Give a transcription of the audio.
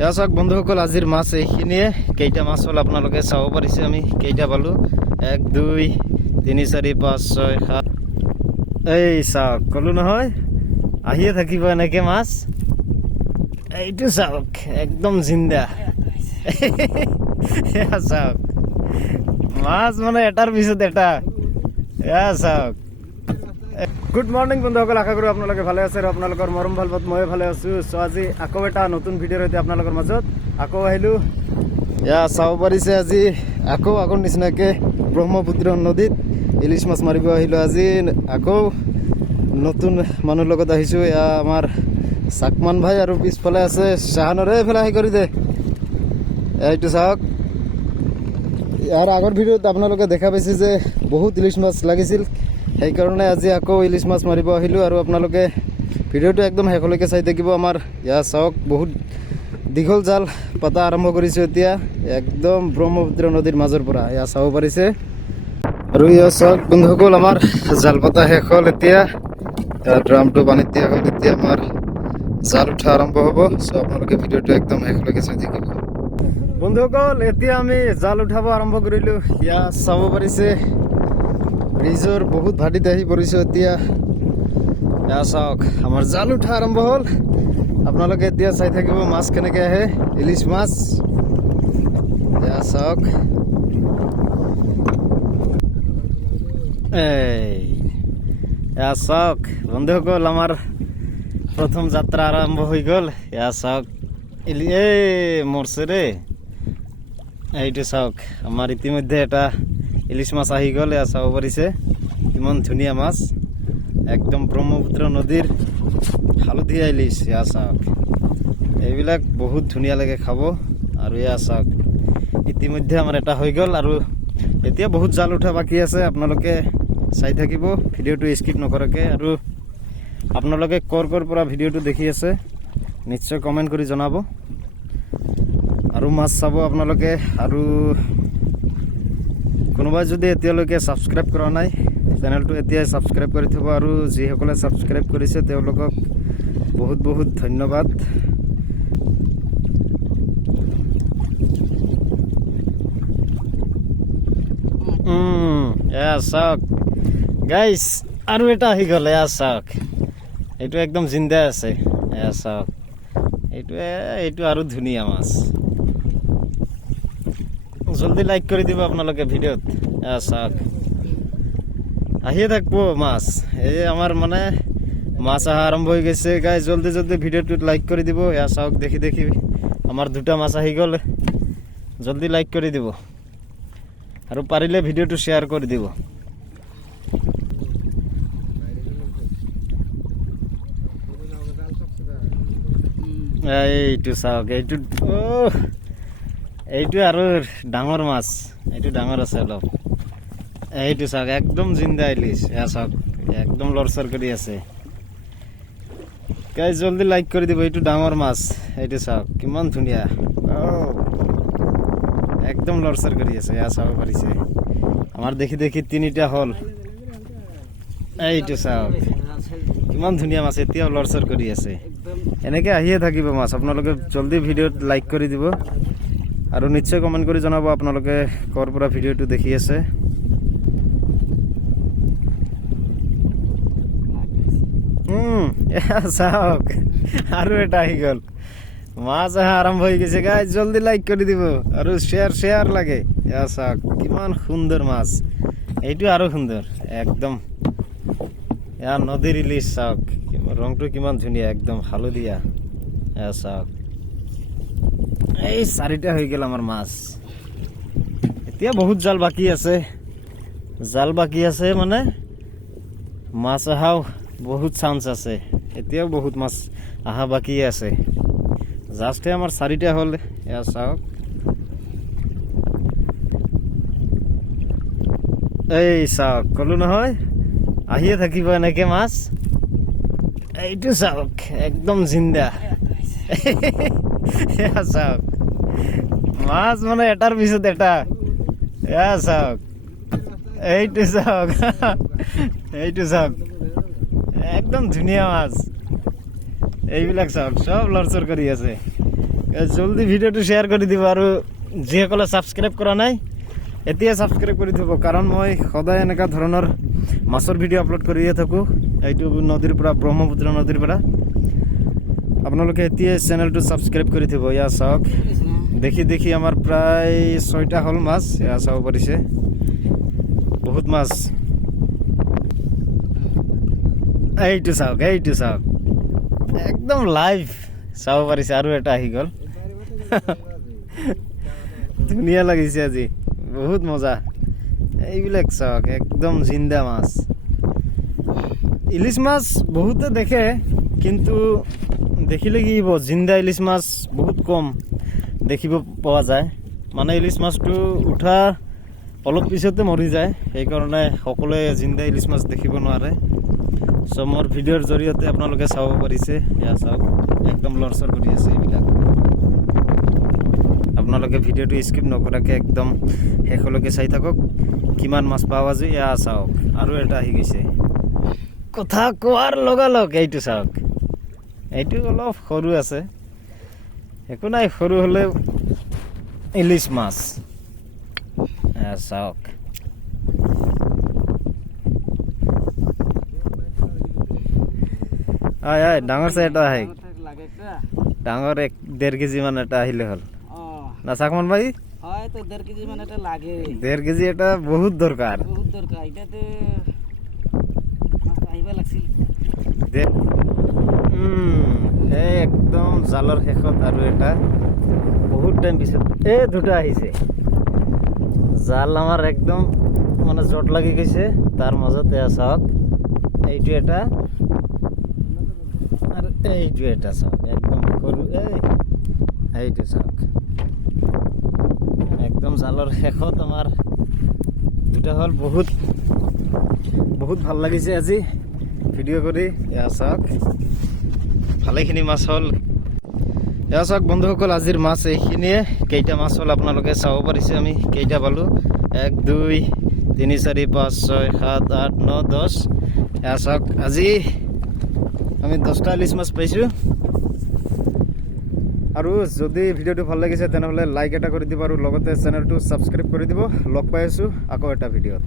এয়া চাওক বন্ধুসকল, আজিৰ মাছ এইখিনিয়ে। কেইটা মাছ হ'ল আপোনালোকে চাব পাৰিছে আমি কেইটা পালোঁ। 1 2 3 4 5 6 7। এই চাওক, ক'লো নহয় আহিয়ে থাকিব এনেকে মাছ। এইটো চাওক একদম জিন্দা। এয়া চাওক মাছ মানে এটাৰ পিছত এটা। এয়া চাওক। গুড মৰ্নিং বন্ধুসকল, আশা কৰোঁ আপোনালোকে ভালে আছে আৰু আপোনালোকৰ মৰম ভাল পাত ময়ো ভালে আছোঁ। চ' আজি আকৌ এটা নতুন ভিডিঅ'ৰ সৈতে আপোনালোকৰ মাজত আকৌ আহিলোঁ। এয়া চাব পাৰিছে আজি আকৌ আগৰ নিচিনাকৈ ব্ৰহ্মপুত্ৰ নদীত ইলিছ মাছ মাৰিব আহিলোঁ। আজি আকৌ নতুন মানুহৰ লগত আহিছোঁ। এয়া আমাৰ চাকমান ভাই আৰু পিছফালে আছে চাহানৰে এইফালে আহি কৰি দে। এইটো চাওক, ইয়াৰ আগৰ ভিডিঅ'ত আপোনালোকে দেখা পাইছে যে বহুত ইলিছ মাছ লাগিছিল, সেইকাৰণে আজি আকৌ ইলিছ মাছ মাৰিব আহিলোঁ। আৰু আপোনালোকে ভিডিঅ'টো একদম শেষলৈকে চাই থাকিব। আমাৰ ইয়াৰ চাওক বহুত দীঘল জাল পাতা আৰম্ভ কৰিছোঁ এতিয়া, একদম ব্ৰহ্মপুত্ৰ নদীৰ মাজৰ পৰা। এয়া চাব পাৰিছে। আৰু ইয়াৰ চাওক বন্ধুসকল, আমাৰ জাল পাতা শেষ হ'ল এতিয়া। ড্ৰামটো পানীত দিয়া হ'ল, এতিয়া আমাৰ জাল উঠা আৰম্ভ হ'ব। চ' আপোনালোকে ভিডিঅ'টো একদম শেষলৈকে চাই থাকিব বন্ধুসকল। এতিয়া আমি জাল উঠাব আৰম্ভ কৰিলোঁ। ইয়া চাব পাৰিছে ব্ৰিজৰ বহুত ভাটিত আহি পৰিছোঁ এতিয়া। এয়া চাওক আমাৰ জাল উঠা আৰম্ভ হ'ল। আপোনালোকে এতিয়া চাই থাকিব মাছ কেনেকৈ আহে, ইলিছ মাছ। এয়া চাওক, এয়া চাওক বন্ধুসকল, আমাৰ প্ৰথম যাত্ৰা আৰম্ভ হৈ গ'ল। এয়া চাওক মৰছে ৰে। এইটো চাওক আমাৰ ইতিমধ্যে এটা ইলিছ মাছ আহি গ'ল। এয়া চাব পাৰিছে কিমান ধুনীয়া মাছ, একদম ব্ৰহ্মপুত্ৰ নদীৰ হালধীয়া ইলিছ। এয়া চাওক, এইবিলাক বহুত ধুনীয়া লাগে খাব। আৰু এয়া চাওক ইতিমধ্যে আমাৰ এটা হৈ গ'ল আৰু এতিয়া বহুত জাল উঠা বাকী আছে। আপোনালোকে চাই থাকিব ভিডিঅ'টো স্কিপ নকৰাকৈ। আৰু আপোনালোকে ক'ৰ পৰা ভিডিঅ'টো দেখি আছে নিশ্চয় কমেণ্ট কৰি জনাব। আৰু মাছ চাব আপোনালোকে। আৰু কোনোবাই যদি এতিয়ালৈকে ছাবস্ক্ৰাইব কৰা নাই চেনেলটো এতিয়াই ছাবস্ক্ৰাইব কৰি থ'ব। আৰু যিসকলে ছাবস্ক্ৰাইব কৰিছে তেওঁলোকক বহুত বহুত ধন্যবাদ। এয়া চাওক গাইছ, আৰু এটা আহি গ'ল। এয়া চাওক, এইটো একদম জিন্দা আছে। এয়া চাওক, এইটো আৰু ধুনীয়া মাছ। জলদি লাইক কৰি দিব আপোনালোকে ভিডিঅ'ত। এয়া চাওক আহিয়ে থাকিব মাছ। এই আমাৰ মানে মাছ অহা আৰম্ভ হৈ গৈছে গাইছ। জলদি জলদি ভিডিঅ'টোত লাইক কৰি দিব। এয়া চাওক দেখি দেখি আমাৰ দুটা মাছ আহি গ'ল। জলদি লাইক কৰি দিব আৰু পাৰিলে ভিডিঅ'টো শ্বেয়াৰ কৰি দিব। এইটো চাওক, এইটো আৰু ডাঙৰ মাছ, এইটো ডাঙৰ আছে অলপ। এইটো চাওক একদম জিন্দা ইলিছ। এয়া চাওক একদম লৰচৰ কৰি আছে। গাইজ জলদি লাইক কৰি দিব। এইটো ডাঙৰ মাছ, এইটো চাওক কিমান ধুনীয়া, একদম লৰচৰ কৰি আছে। এয়া চাব পাৰিছে আমাৰ দেখি দেখি তিনিটা হ'ল। এইটো চাওক কিমান ধুনীয়া মাছ, এতিয়াও লৰচৰ কৰি আছে। এনেকৈ আহিয়ে থাকিব মাছ। আপোনালোকে জলদি ভিডিঅ'ত লাইক কৰি দিব আৰু নিশ্চয় কমেণ্ট কৰি জনাব আপোনালোকে ক'ৰ পৰা ভিডিঅ'টো দেখি আছে। চাওক আৰু এটা আহি গ'ল। মাছ অহা আৰম্ভ হৈ গৈছে গাইজ। জলদি লাইক কৰি দিব আৰু শ্বেয়াৰ লাগে। এয়া চাওক কিমান সুন্দৰ মাছ, এইটো আৰু সুন্দৰ একদম। এয়া নদীৰ ইলিছ চাওক, ৰংটো কিমান ধুনীয়া, একদম হালধীয়া। এয়া চাওক এই 4টা হৈ গ'ল আমাৰ মাছ। এতিয়া বহুত জাল বাকী আছে, মানে মাছ অহাও বহুত চান্স আছে। এতিয়াও বহুত মাছ অহা বাকী আছে। জাষ্টে আমাৰ 4টা হ'ল। এয়া চাওক এই চাওক, ক'লো নহয় আহিয়ে থাকিব এনেকে মাছ। এইটো চাওক একদম জিন্দা। এয়া চাওক মাছ মানে এটাৰ পিছত এটা। এয়া চাওক, এইটো চাওক একদম ধুনীয়া মাছ। এইবিলাক চাওক সব লৰচৰ কৰি আছে। জলদি ভিডিঅ'টো শ্বেয়াৰ কৰি দিব আৰু যিসকলে ছাবস্ক্ৰাইব কৰা নাই এতিয়া ছাবস্ক্ৰাইব কৰি থ'ব, কাৰণ মই সদায় এনেকুৱা ধৰণৰ মাছৰ ভিডিঅ' আপলোড কৰিয়ে থাকোঁ। এইটো নদীৰ পৰা, ব্ৰহ্মপুত্ৰ নদীৰ পৰা। আপোনালোকে এতিয়াই চেনেলটো ছাবস্ক্ৰাইব কৰি থ'ব। এয়া চাওক, দেখি দেখি আমাৰ প্ৰায় 6টা হ'ল মাছ। এয়া চাব পাৰিছে, বহুত মাছ। এইটো চাওক, এইটো চাওক, একদম লাইভ চাব পাৰিছে। আৰু এটা আহি গ'ল, ধুনীয়া লাগিছে আজি, বহুত মজা। এইবিলাক চাওক, একদম জিন্দা মাছ। ইলিছ মাছ বহুতে দেখে, কিন্তু দেখিলে কি হ'ব, জিন্দা ইলিছ মাছ বহুত কম দেখিব পোৱা যায়। মানে ইলিছ মাছটো উঠা অলপ পিছতে মৰি যায়, সেইকাৰণে সকলোৱে জিন্দা ইলিছ মাছ দেখিব নোৱাৰে। চ' মোৰ ভিডিঅ'ৰ জৰিয়তে আপোনালোকে চাব পাৰিছে। এয়া চাওক, একদম লৰচৰ কৰি আছে এইবিলাক। আপোনালোকে ভিডিঅ'টো স্কিপ নকৰাকৈ একদম শেষলৈকে চাই থাকক, কিমান মাছ পাওঁ আজি। এয়া চাওক, আৰু এটা আহি গৈছে। কথা কোৱাৰ লগালগ এইটো চাওক, এইটো অলপ সৰু আছে, একো নাই, সৰু হ'লে ইলিছ মাছ। এয়া চাওক, আয় আয়, ডাঙৰ চাই এটা আহে, ডাঙৰ 1.5 কেজি মান এটা আহিলে হ'ল না চাকমান ভাই? 1.5 কেজি মান এটা লাগে। 1.5 কেজি এটা বহুত দৰকাৰ, বহুত দৰকাৰ। এটাতে মাছ আহিবা লাগছিল। একদম জালৰ শেষত আৰু এটা বহুত টাইম পিছত দুটা আহিছে। জাল আমাৰ একদম মানে জট লাগি গৈছে, তাৰ মাজতে চাওক, এইটো এটা আৰু এইটো এটা চাওক, একদম সৰু। এইটো চাওক, একদম জালৰ শেষত আমাৰ দুটা হ'ল। বহুত বহুত ভাল লাগিছে আজি ভিডিঅ' কৰি। এয়া চাওক, ভালেখিনি মাছ হ'ল। এয়া চাওক বন্ধুসকল, আজিৰ মাছ এইখিনিয়ে। কেইটা মাছ হ'ল আপোনালোকে চাব পাৰিছে, আমি কেইটা পালোঁ। 1 2 3 4 5 6 7 8 9 10। এয়া চাওক, আজি আমি 10টা ইলিছ মাছ পাইছোঁ। আৰু যদি ভিডিঅ'টো ভাল লাগিছে তেনেহ'লে লাইক এটা কৰি দিব, আৰু লগতে চেনেলটো ছাবস্ক্ৰাইব কৰি দিব। লগ পাই আছোঁ আকৌ এটা ভিডিঅ'ত।